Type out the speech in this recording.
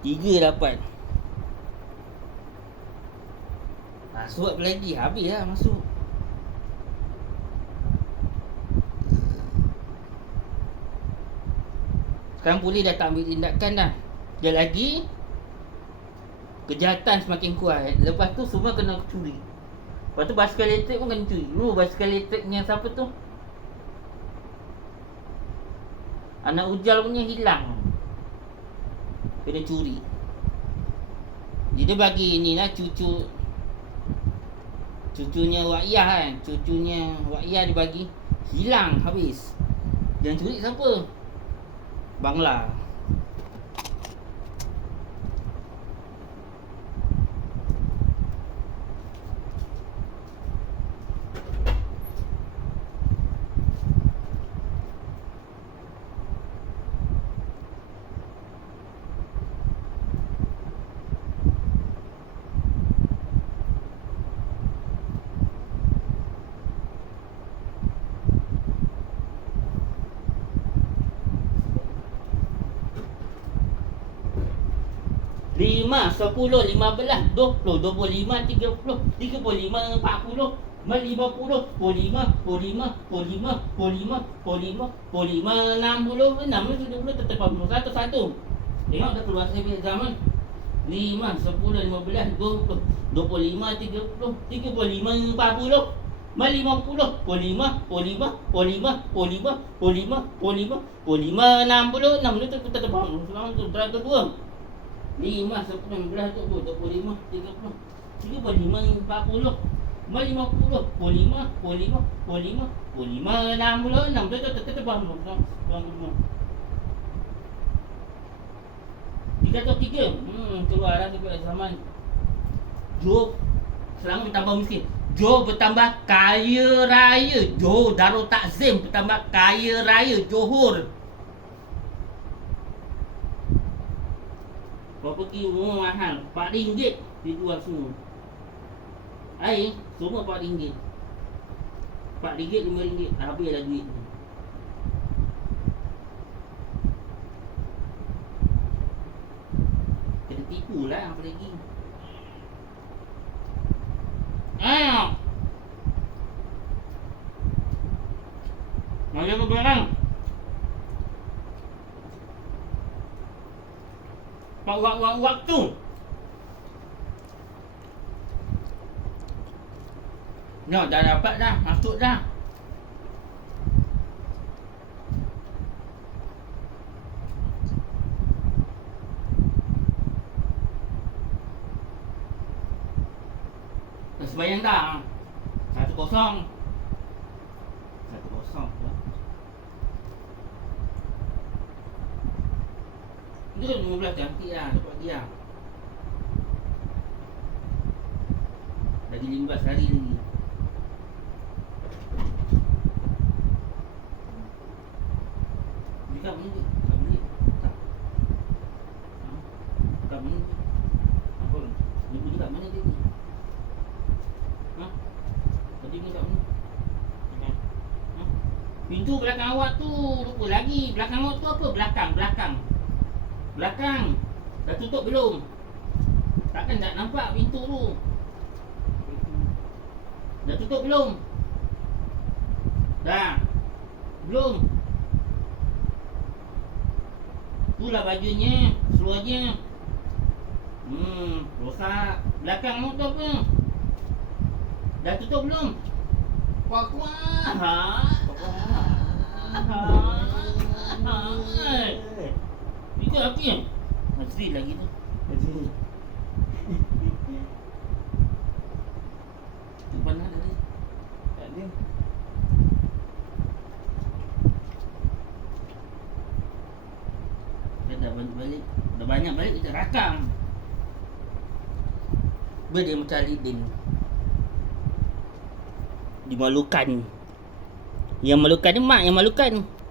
3 dapat. Masuk apa lagi? Habis lah masuk. Sekarang polis dah tak ambil tindakan dah. Dia lagi kejahatan semakin kuat. Lepas tu semua kena curi. Lepas tu basikal elektrik pun kena curi. Basikal elektriknya siapa tu? Anak Ujal punya hilang. Kena curi. Jadi dia bagi ni lah cucunya Wak Yah kan. Cucunya Wak Yah dia bagi. Hilang habis. Yang curi siapa? Bangla. Lima, 10, 15, 20, 25, 30, 35, 40, 50, 45, 45, 45, 45, 45, 46, 70, tetap 41, 1. Tengok dah keluar saya punya zaman. 5, 10, 15, 20, 25, 30, 35, 40, 50, 45, 45, 45, 45, 45, 45, 60, 60 tetap 102. 5, 10, 11, 20, 25, 30, 35, 40, 50, 45, 45, 60, 60 tetap bangun. 3 keluar lah sebab zaman Johor Selangor bertambah miskin, Johor bertambah kaya raya, Johor Darul Takzim bertambah kaya raya, Johor. Kau pergi rumah mahal, RM4 dijual semua. Air, semua RM4. RM4, RM5, habislah duit. Kena tipu lah apa lagi. Mari ke belakang. Waktu. No, dah dapat dah, masuk dah. Dah sembahyang dah. 1-0. 1-0. Dia 15 cantik lah, dapat dia. Lagi 15 hari lagi. Dekat mana dia? Tak boleh. Tak. Dekat mana dia? Apa? Dia pergi kat mana dia ni? Tadi pergi kat mana? Pintu belakang awak tu, lupa lagi. Belakang awak tu apa? Belakang. Dah tutup belum? Takkan tak nampak pintu tu? Dah tutup belum? Dah. Belum. Itulah bajunya, seluarnya. Rosak. Belakang tu apa? Dah tutup belum? Kuah. Itu api kan? Masri lagi tu. Tu panas tadi. Tak ada. Kita dah balik. Dah banyak balik kita rakam. Dia macam Lidin. Dimalukan. Yang malukan ni mak yang malukan.